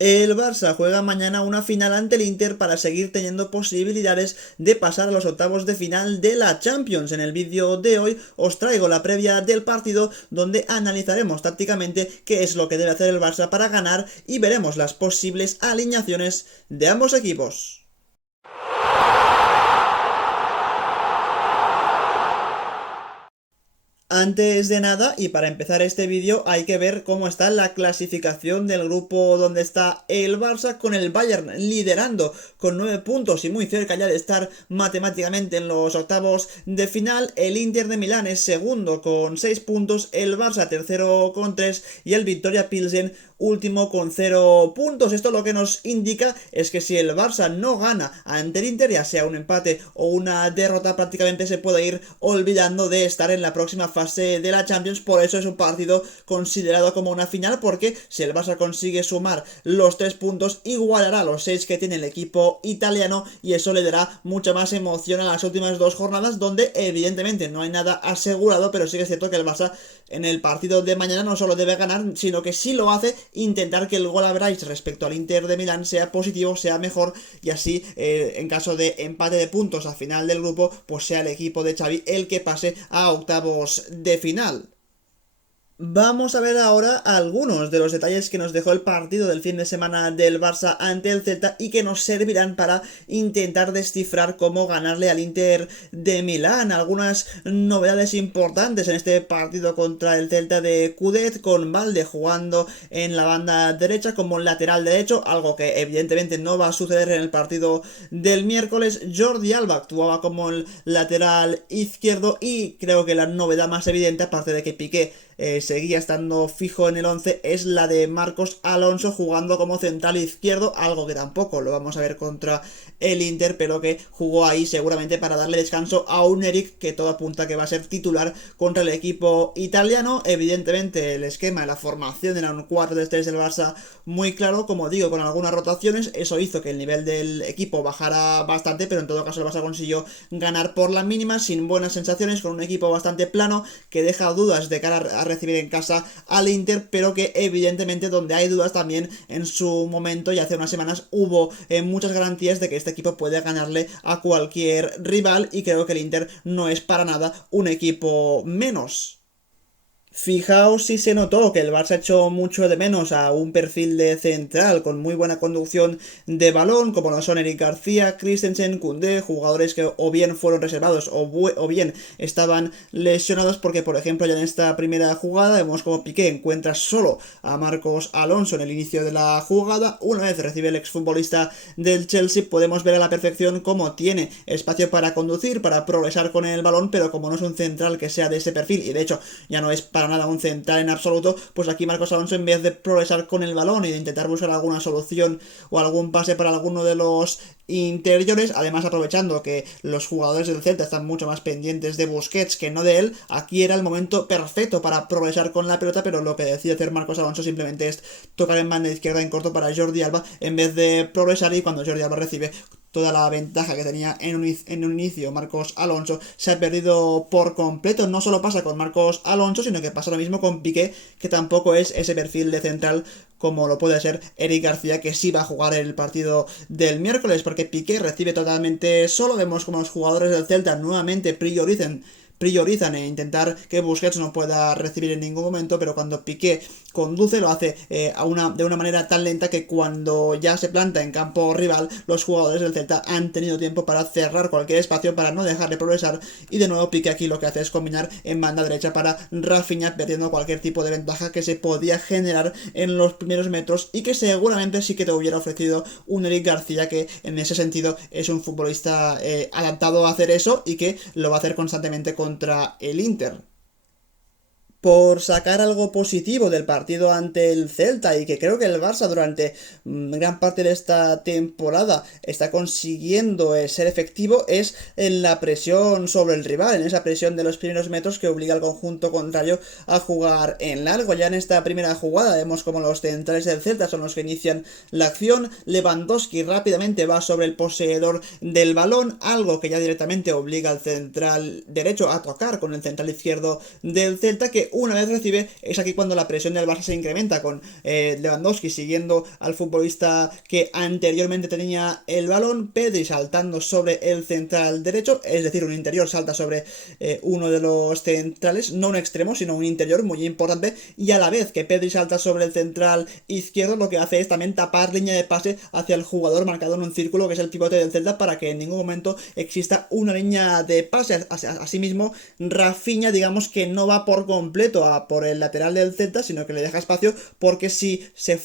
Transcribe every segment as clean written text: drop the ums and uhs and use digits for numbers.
El Barça juega mañana una final ante el Inter para seguir teniendo posibilidades de pasar a los octavos de final de la Champions. En el vídeo de hoy os traigo la previa del partido donde analizaremos tácticamente qué es lo que debe hacer el Barça para ganar y veremos las posibles alineaciones de ambos equipos. Antes de nada, y para empezar este vídeo, hay que ver cómo está la clasificación del grupo donde está el Barça, con el Bayern liderando con 9 puntos y muy cerca ya de estar matemáticamente en los octavos de final. El Inter de Milán es segundo con 6 puntos, el Barça tercero con 3 y el Victoria Pilsen último con 0 puntos. Esto lo que nos indica es que si el Barça no gana ante el Inter, ya sea un empate o una derrota, prácticamente se puede ir olvidando de estar en la próxima fase de la Champions. Por eso es un partido considerado como una final, porque si el Barça consigue sumar los 3 puntos, igualará los 6 que tiene el equipo italiano y eso le dará mucha más emoción a las últimas dos jornadas, donde evidentemente no hay nada asegurado, pero sí que es cierto que el Barça en el partido de mañana no solo debe ganar, sino que si lo hace, intentar que el goal average respecto al Inter de Milán sea positivo, sea mejor, y así en caso de empate de puntos al final del grupo, pues sea el equipo de Xavi el que pase a octavos de final. Vamos a ver ahora algunos de los detalles que nos dejó el partido del fin de semana del Barça ante el Celta y que nos servirán para intentar descifrar cómo ganarle al Inter de Milán. Algunas novedades importantes en este partido contra el Celta de Coudet, con Valde jugando en la banda derecha como lateral derecho, algo que evidentemente no va a suceder en el partido del miércoles. Jordi Alba actuaba como el lateral izquierdo y creo que la novedad más evidente, aparte de que Piqué seguía estando fijo en el 11, es la de Marcos Alonso jugando como central izquierdo, algo que tampoco lo vamos a ver contra el Inter, pero que jugó ahí seguramente para darle descanso a un Eric que todo apunta que va a ser titular contra el equipo italiano. Evidentemente el esquema, la formación era un 4-3-3 del Barça muy claro, como digo, con algunas rotaciones. Eso hizo que el nivel del equipo bajara bastante, pero en todo caso el Barça consiguió ganar por la mínima, sin buenas sensaciones, con un equipo bastante plano que deja dudas de cara a recibir en casa al Inter, pero que evidentemente donde hay dudas también en su momento y hace unas semanas hubo muchas garantías de que este equipo puede ganarle a cualquier rival, y creo que el Inter no es para nada un equipo menos. Fijaos si se notó que el Barça echó mucho de menos a un perfil de central con muy buena conducción de balón, como lo son Eric García, Christensen, Koundé, jugadores que o bien fueron reservados o bien estaban lesionados, porque por ejemplo ya en esta primera jugada vemos como Piqué encuentra solo a Marcos Alonso en el inicio de la jugada. Una vez recibe el exfutbolista del Chelsea, podemos ver a la perfección cómo tiene espacio para conducir, para progresar con el balón, pero como no es un central que sea de ese perfil, y de hecho ya no es para nada un central en absoluto, pues aquí Marcos Alonso, en vez de progresar con el balón y de intentar buscar alguna solución o algún pase para alguno de los interiores, además aprovechando que los jugadores del Celta están mucho más pendientes de Busquets que no de él, aquí era el momento perfecto para progresar con la pelota, pero lo que decide hacer Marcos Alonso simplemente es tocar en banda izquierda en corto para Jordi Alba en vez de progresar, y cuando Jordi Alba recibe toda la ventaja que tenía en un inicio Marcos Alonso, se ha perdido por completo. No solo pasa con Marcos Alonso, sino que pasa lo mismo con Piqué, que tampoco es ese perfil de central como lo puede ser Eric García, que sí va a jugar el partido del miércoles, porque Piqué recibe totalmente solo. Vemos como los jugadores del Celta nuevamente priorizan en intentar que Busquets no pueda recibir en ningún momento, pero cuando Piqué conduce lo hace de una manera tan lenta que cuando ya se planta en campo rival, los jugadores del Celta han tenido tiempo para cerrar cualquier espacio, para no dejarle progresar, y de nuevo Piqué aquí lo que hace es combinar en banda derecha para Rafinha, perdiendo cualquier tipo de ventaja que se podía generar en los primeros metros y que seguramente sí que te hubiera ofrecido un Eric García, que en ese sentido es un futbolista adaptado a hacer eso y que lo va a hacer constantemente contra el Inter. Por sacar algo positivo del partido ante el Celta, y que creo que el Barça durante gran parte de esta temporada está consiguiendo ser efectivo, es en la presión sobre el rival, en esa presión de los primeros metros que obliga al conjunto contrario a jugar en largo. Ya en esta primera jugada vemos como los centrales del Celta son los que inician la acción. Lewandowski rápidamente va sobre el poseedor del balón, algo que ya directamente obliga al central derecho a tocar con el central izquierdo del Celta, que una vez recibe es aquí cuando la presión del Barça se incrementa, con Lewandowski siguiendo al futbolista que anteriormente tenía el balón, Pedri saltando sobre el central derecho, es decir, un interior salta sobre uno de los centrales, no un extremo, sino un interior muy importante, y a la vez que Pedri salta sobre el central izquierdo, lo que hace es también tapar línea de pase hacia el jugador marcado en un círculo, que es el pivote del Celta, para que en ningún momento exista una línea de pase. Asimismo, Rafinha, digamos que no va por completo a por el lateral del Celta, sino que le deja espacio, porque si se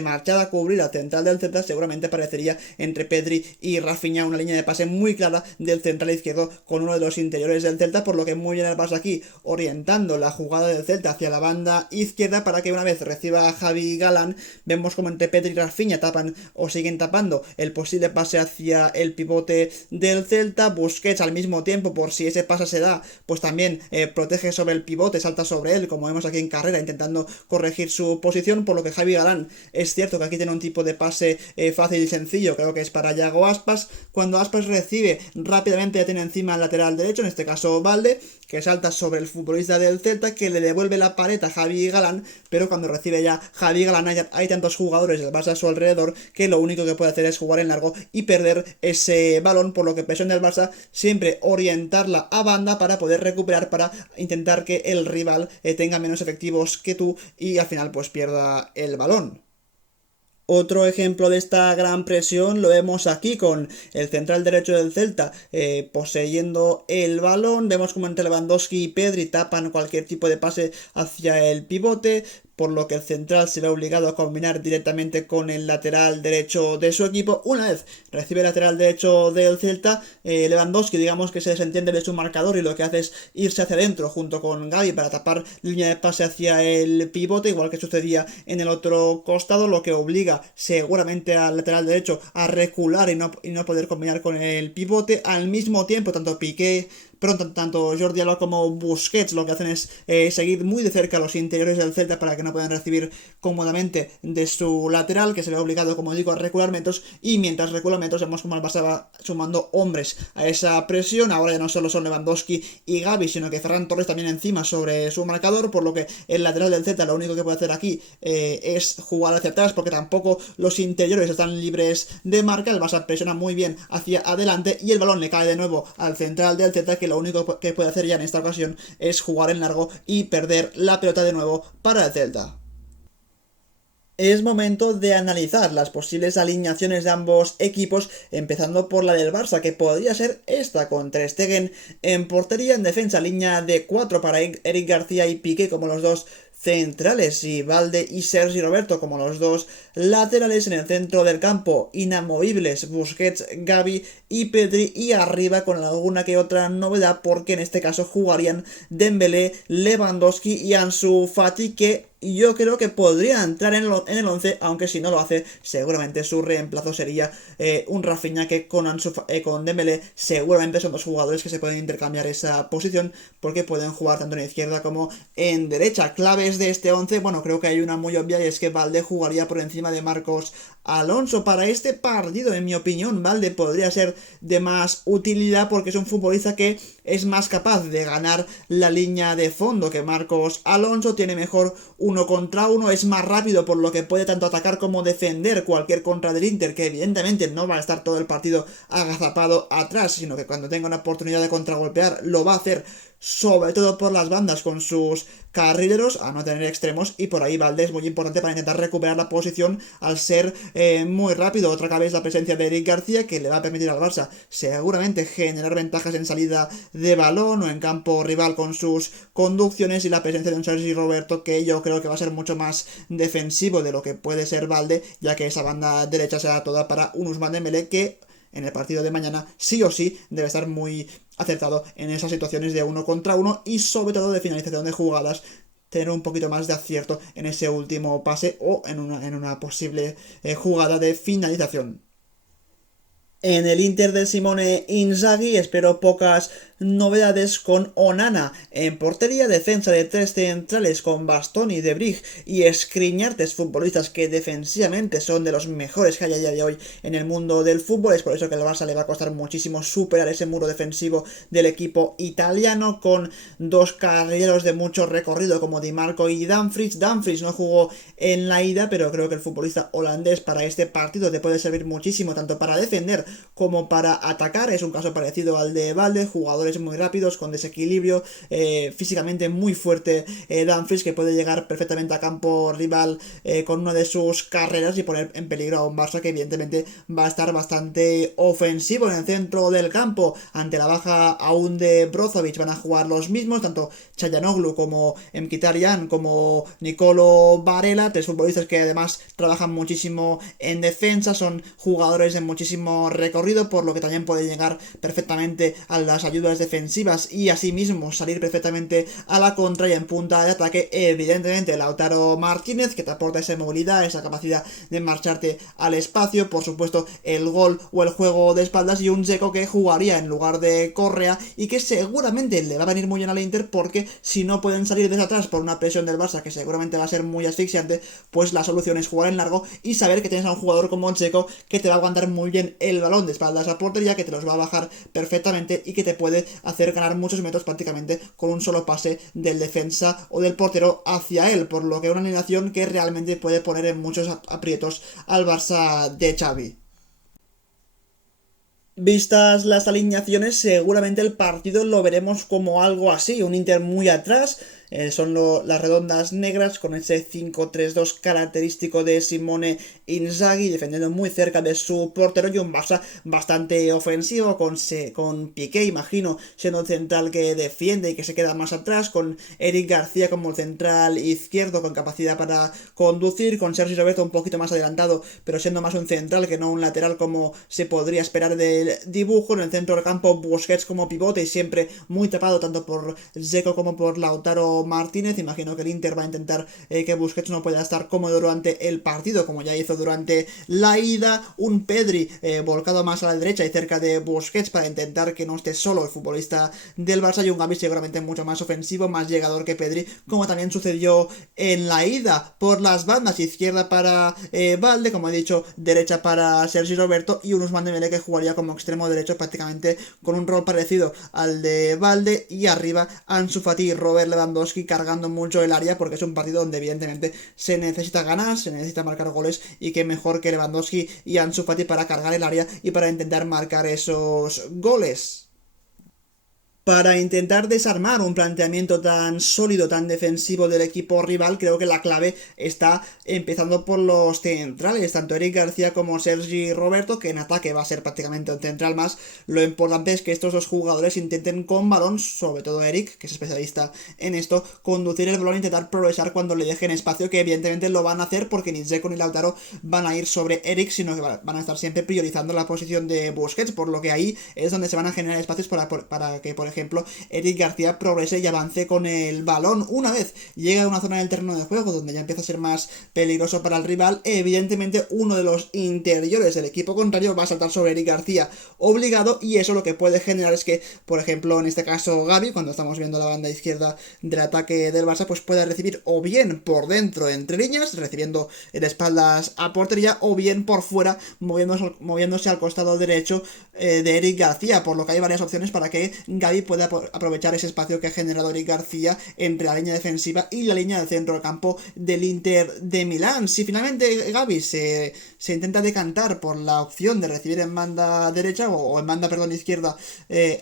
marchara a cubrir al central del Celta, seguramente aparecería entre Pedri y Rafinha una línea de pase muy clara del central izquierdo con uno de los interiores del Celta, por lo que muy bien el Barça aquí orientando la jugada del Celta hacia la banda izquierda para que una vez reciba a Javi Galán, vemos como entre Pedri y Rafinha tapan o siguen tapando el posible pase hacia el pivote del Celta. Busquets al mismo tiempo, por si ese pase se da, pues también protege sobre el pivote, salta sobre él, como vemos aquí en carrera, intentando corregir su posición, por lo que Javi Galán es cierto que aquí tiene un tipo de pase fácil y sencillo, creo que es para Yago Aspas. Cuando Aspas recibe, rápidamente ya tiene encima el lateral derecho, en este caso Valde, que salta sobre el futbolista del Celta, que le devuelve la pared a Javi Galán, pero cuando recibe ya Javi Galán hay tantos jugadores del Barça a su alrededor que lo único que puede hacer es jugar en largo y perder ese balón, por lo que presión del Barça siempre orientarla a banda para poder recuperar, para intentar que el rival tenga menos efectivos que tú y al final pues pierda el balón. Otro ejemplo de esta gran presión lo vemos aquí con el central derecho del Celta poseyendo el balón. Vemos como entre Lewandowski y Pedri tapan cualquier tipo de pase hacia el pivote, por lo que el central se ve obligado a combinar directamente con el lateral derecho de su equipo. Una vez recibe el lateral derecho del Celta, Lewandowski digamos que se desentiende de su marcador y lo que hace es irse hacia adentro junto con Gavi para tapar línea de pase hacia el pivote, igual que sucedía en el otro costado, lo que obliga seguramente al lateral derecho a recular y no poder combinar con el pivote. Al mismo tiempo, tanto Jordi Alba como Busquets lo que hacen es seguir muy de cerca a los interiores del Celta para que no puedan recibir cómodamente de su lateral, que se ve obligado, como digo, a recular metros, y mientras recula metros vemos como el Barça va sumando hombres a esa presión. Ahora ya no solo son Lewandowski y Gavi, sino que Ferran Torres también encima sobre su marcador, por lo que el lateral del Celta lo único que puede hacer aquí es jugar hacia atrás, porque tampoco los interiores están libres de marca. El Barça presiona muy bien hacia adelante y el balón le cae de nuevo al central del Celta, que lo único que puede hacer ya en esta ocasión es jugar en largo y perder la pelota de nuevo para el Celta. Es momento de analizar las posibles alineaciones de ambos equipos, empezando por la del Barça, que podría ser esta, con Ter Stegen en portería, en defensa línea de 4 para Eric García y Piqué como los dos centrales, y Valde y Sergi Roberto como los dos laterales. En el centro del campo, inamovibles Busquets, Gavi y Pedri, y arriba con alguna que otra novedad, porque en este caso jugarían Dembélé, Lewandowski y Ansu Fati, que yo creo que podría entrar en el 11, aunque si no lo hace, seguramente su reemplazo sería un Rafinha, que con Dembélé seguramente son dos jugadores que se pueden intercambiar esa posición, porque pueden jugar tanto en izquierda como en derecha. Claves de este 11, bueno, creo que hay una muy obvia, y es que Valde jugaría por encima de Marcos Alonso. Para este partido, en mi opinión, Valde podría ser de más utilidad, porque es un futbolista que es más capaz de ganar la línea de fondo que Marcos Alonso, tiene mejor 1 contra 1, es más rápido, por lo que puede tanto atacar como defender cualquier contra del Inter, que evidentemente no va a estar todo el partido agazapado atrás, sino que cuando tenga una oportunidad de contragolpear lo va a hacer, sobre todo por las bandas con sus carrileros, a no tener extremos, y por ahí Valde es muy importante para intentar recuperar la posición al ser muy rápido. Otra clave es la presencia de Eric García, que le va a permitir al Barça seguramente generar ventajas en salida de balón o en campo rival con sus conducciones, y la presencia de un Sergi Roberto, que yo creo que va a ser mucho más defensivo de lo que puede ser Valde, ya que esa banda derecha será toda para un Ousmane Dembélé, que en el partido de mañana sí o sí debe estar muy acertado en esas situaciones de 1 contra 1 y sobre todo de finalización de jugadas, tener un poquito más de acierto en ese último pase o en una posible jugada de finalización. En el Inter de Simone Inzaghi espero pocas novedades con Onana en portería, defensa de 3 centrales con Bastoni, De Vrij y Skriniar, futbolistas que defensivamente son de los mejores que hay a día de hoy en el mundo del fútbol. Es por eso que al Barça le va a costar muchísimo superar ese muro defensivo del equipo italiano, con dos carrileros de mucho recorrido como Di Marco y Dumfries. Dumfries no jugó en la ida, pero creo que el futbolista holandés para este partido te puede servir muchísimo, tanto para defender como para atacar. Es un caso parecido al de Valde, jugadores muy rápidos, con desequilibrio, físicamente muy fuerte. Dumfries, que puede llegar perfectamente a campo rival con una de sus carreras y poner en peligro a un Barça que evidentemente va a estar bastante ofensivo en el centro del campo. Ante la baja aún de Brozovic van a jugar los mismos, tanto Çalhanoğlu como Mkhitaryan como Nicolo Varela, tres futbolistas que además trabajan muchísimo en defensa, son jugadores de muchísimo recorrido, por lo que también pueden llegar perfectamente a las ayudas defensivas y asimismo salir perfectamente a la contra. Y en punta de ataque, evidentemente, Lautaro Martínez, que te aporta esa movilidad, esa capacidad de marcharte al espacio, por supuesto el gol o el juego de espaldas, y un Dzeko que jugaría en lugar de Correa y que seguramente le va a venir muy bien al Inter, porque si no pueden salir desde atrás por una presión del Barça que seguramente va a ser muy asfixiante, pues la solución es jugar en largo y saber que tienes a un jugador como Dzeko que te va a aguantar muy bien el balón de espaldas a portería, que te los va a bajar perfectamente y que te puede hacer ganar muchos metros prácticamente con un solo pase del defensa o del portero hacia él, por lo que una alineación que realmente puede poner en muchos aprietos al Barça de Xavi. Vistas las alineaciones, seguramente el partido lo veremos como algo así, un Inter muy atrás. Son las redondas negras con ese 5-3-2 característico de Simone Inzaghi, defendiendo muy cerca de su portero, y un Barça bastante ofensivo con Piqué, imagino, siendo el central que defiende y que se queda más atrás, con Eric García como el central izquierdo con capacidad para conducir, con Sergi Roberto un poquito más adelantado, pero siendo más un central que no un lateral como se podría esperar del dibujo. En el centro del campo, Busquets como pivote y siempre muy tapado tanto por Dzeko como por Lautaro Martínez. Imagino que el Inter va a intentar que Busquets no pueda estar cómodo durante el partido, como ya hizo durante la ida. Un Pedri volcado más a la derecha y cerca de Busquets para intentar que no esté solo el futbolista del Barça, y un Gavi seguramente mucho más ofensivo, más llegador que Pedri, como también sucedió en la ida. Por las bandas, izquierda para Valde, como he dicho, derecha para Sergi Roberto, y un Ousmane Dembélé que jugaría como extremo derecho prácticamente con un rol parecido al de Valde, y arriba Ansu Fati y Robert Lewandowski cargando mucho el área, porque es un partido donde evidentemente se necesita ganar, se necesita marcar goles, y que mejor que Lewandowski y Ansu Fati para cargar el área y para intentar marcar esos goles. Para intentar desarmar un planteamiento tan sólido, tan defensivo del equipo rival, creo que la clave está empezando por los centrales, tanto Eric García como Sergi Roberto, que en ataque va a ser prácticamente un central más. Lo importante es que estos dos jugadores intenten con balón, sobre todo Eric, que es especialista en esto, conducir el balón e intentar progresar cuando le dejen espacio, que evidentemente lo van a hacer porque ni Dzeko ni Lautaro van a ir sobre Eric, sino que van a estar siempre priorizando la posición de Busquets, por lo que ahí es donde se van a generar espacios para que, por ejemplo, Eric García progrese y avance con el balón. Una vez llega a una zona del terreno de juego donde ya empieza a ser más peligroso para el rival, evidentemente uno de los interiores del equipo contrario va a saltar sobre Eric García obligado, y eso lo que puede generar es que, por ejemplo, en este caso Gavi, cuando estamos viendo la banda izquierda del ataque del Barça, pues pueda recibir o bien por dentro entre líneas, recibiendo de espaldas a portería, o bien por fuera, moviéndose al costado derecho de Eric García, por lo que hay varias opciones para que Gavi pueda aprovechar ese espacio que ha generado Eric García entre la línea defensiva y la línea del centro del campo del Inter de Milán. Si finalmente Gavi se intenta decantar por la opción de recibir en banda derecha o en banda, perdón, izquierda,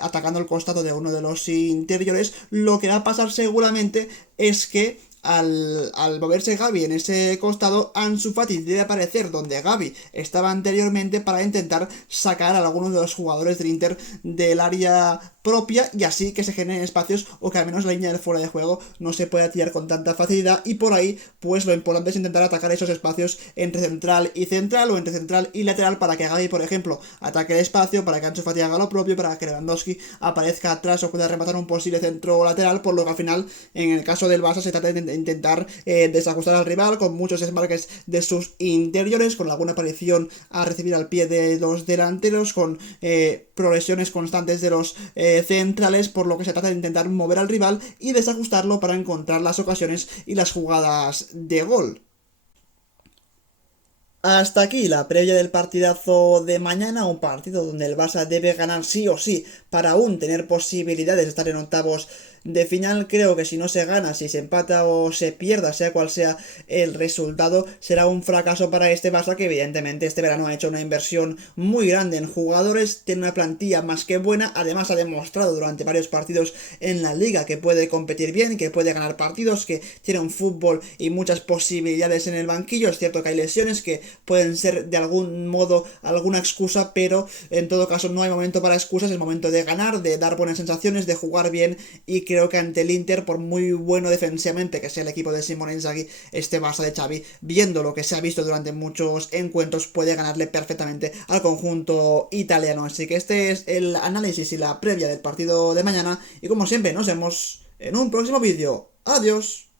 atacando el costado de uno de los interiores, lo que va a pasar seguramente es que al moverse Gavi en ese costado, Ansu Fati debe aparecer donde Gavi estaba anteriormente para intentar sacar a algunos de los jugadores del Inter del área propia, y así que se generen espacios, o que al menos la línea de fuera de juego no se pueda tirar con tanta facilidad. Y por ahí, pues lo importante es intentar atacar esos espacios entre central y central, o entre central y lateral, para que Gavi, por ejemplo, ataque el espacio, para que Ansu Fati haga lo propio, para que Lewandowski aparezca atrás o pueda rematar un posible centro lateral, por lo que al final, en el caso del Barça, se trata de intentar desajustar al rival con muchos desmarques de sus interiores, con alguna aparición a recibir al pie de los delanteros, con progresiones constantes de los centrales, por lo que se trata de intentar mover al rival y desajustarlo para encontrar las ocasiones y las jugadas de gol. Hasta aquí la previa del partidazo de mañana, un partido donde el Barça debe ganar sí o sí para aún tener posibilidades de estar en octavos de final. Creo que si no se gana, si se empata o se pierda, sea cual sea el resultado, será un fracaso para este Barça, que evidentemente este verano ha hecho una inversión muy grande en jugadores, tiene una plantilla más que buena, además ha demostrado durante varios partidos en la liga que puede competir bien, que puede ganar partidos, que tiene un fútbol y muchas posibilidades en el banquillo. Es cierto que hay lesiones que pueden ser de algún modo alguna excusa, pero en todo caso no hay momento para excusas, es momento de ganar, de dar buenas sensaciones, de jugar bien, y creo que ante el Inter, por muy bueno defensivamente que sea el equipo de Simone Inzaghi, este Barça de Xavi, viendo lo que se ha visto durante muchos encuentros, puede ganarle perfectamente al conjunto italiano. Así que este es el análisis y la previa del partido de mañana, y como siempre nos vemos en un próximo vídeo. Adiós.